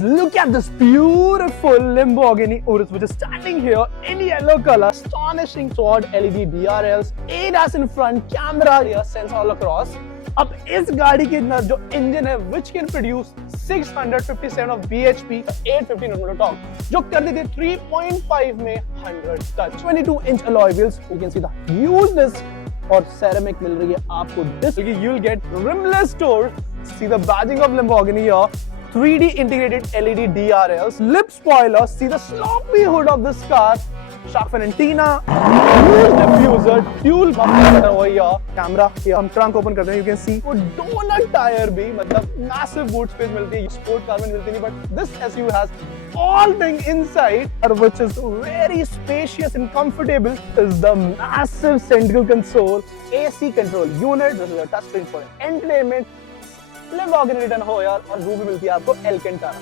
Look at this beautiful Lamborghini Urus which is standing here in yellow color. Astonishing quad LED DRLs, ADAS in front, camera rear sensor all across. अब इस गाड़ी के अंदर जो engine है which can produce 657 of bhp 850 Nm torque जो कर देते 3.5 में 100 touch 22-inch alloy wheels. You can see the hugeness और ceramic मिल रही है आपको disc. You'll get rimless doors. See the badging of Lamborghini here. 3D integrated LED DRLs, lip spoiler, see the sloppy hood of this car, shark fin antenna, huge diffuser, fuel buffer over here, camera, here हम trunk open करते हैं, you can see वो donut tire भी मतलब massive boot space मिलती है, sport car में मिलती नहीं, but this SUV has all thing inside, which is very spacious and comfortable, is the massive central console, AC control unit, this is a touchscreen for entertainment, Lamborghini return हो यार और वो भी मिलती है आपको एल्केंटारा।